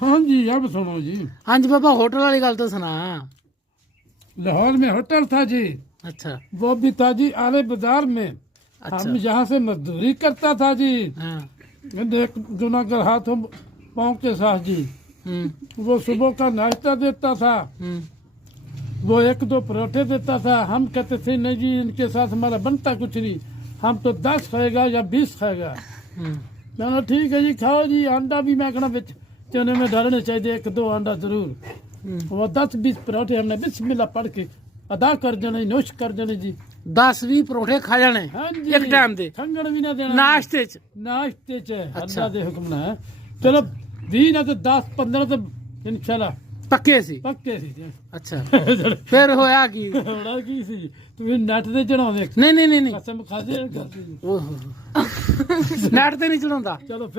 हाँ जी अब सुनो जी। हाँ जी बाबा होटल वाली गल तो सुना। लाहौर में होटल था जी, अच्छा। वो भी था जी आले बाजार में। अच्छा। हम यहाँ से मजदूरी करता था जी, हाँ। एक जूनागढ़ हाथों पाँव के साथ जी। वो सुबह का नाश्ता देता था, वो 1-2 परोठे देता था। हम कहते थे नहीं जी इनके साथ हमारा बनता कुछ नहीं, हम तो 10 खाएगा या 20 खाएगा। मैंने ठीक है जी खाओ जी। अंडा भी मैं कहना बिच चने में डालने चाहिए, 1-2 अंडा जरूर। वो 10-20 परोठे हमने बिस्मिल्लाह पढ़ के अदा कर देने, नोश कर देने जी। 10-20 परोठे खा जाने हाँ जी एक टाइम दे खंगड़ भी ना देना नाश्ते च। नाश्ते च। अच्छा। अल्लाह दे हुक्म ना है। चलो 20 ना तो 10-15 तो इंशाल्लाह पक्के सी। पक्के सी जी। अच्छा फिर होया की? बड़ा की सी ਤੁਸੀਂ ਨੈਟ ਤੇ ਚੜਾਉਂਦੇ नहीं नहीं नहीं नहीं ਕਸਮ ਖਾਦੇ ਕਰਦੇ ਜੀ। ओहो नेट ते नहीं चढ़ाਉਂਦਾ। ਚਲੋ